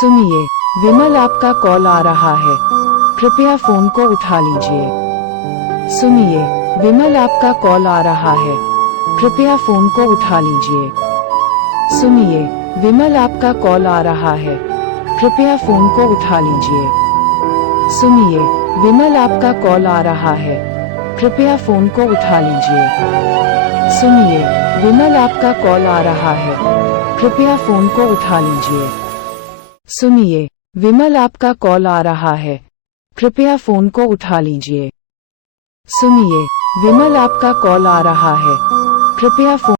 सुनिए, विमल आपका कॉल आ रहा है, कृपया फोन को उठा लीजिए। सुनिए, विमल आपका कॉल आ रहा है, कृपया फोन को उठा लीजिए। सुनिए, विमल आपका कॉल आ रहा है, कृपया फोन को उठा लीजिए। सुनिए, विमल आपका कॉल आ रहा है, कृपया फोन को उठा लीजिए। सुनिए, विमल आपका कॉल आ रहा है, कृपया फोन को उठा लीजिए। सुनिए, विमल आपका कॉल आ रहा है, कृपया फोन को उठा लीजिए। सुनिए, विमल आपका कॉल आ रहा है, कृपया फोन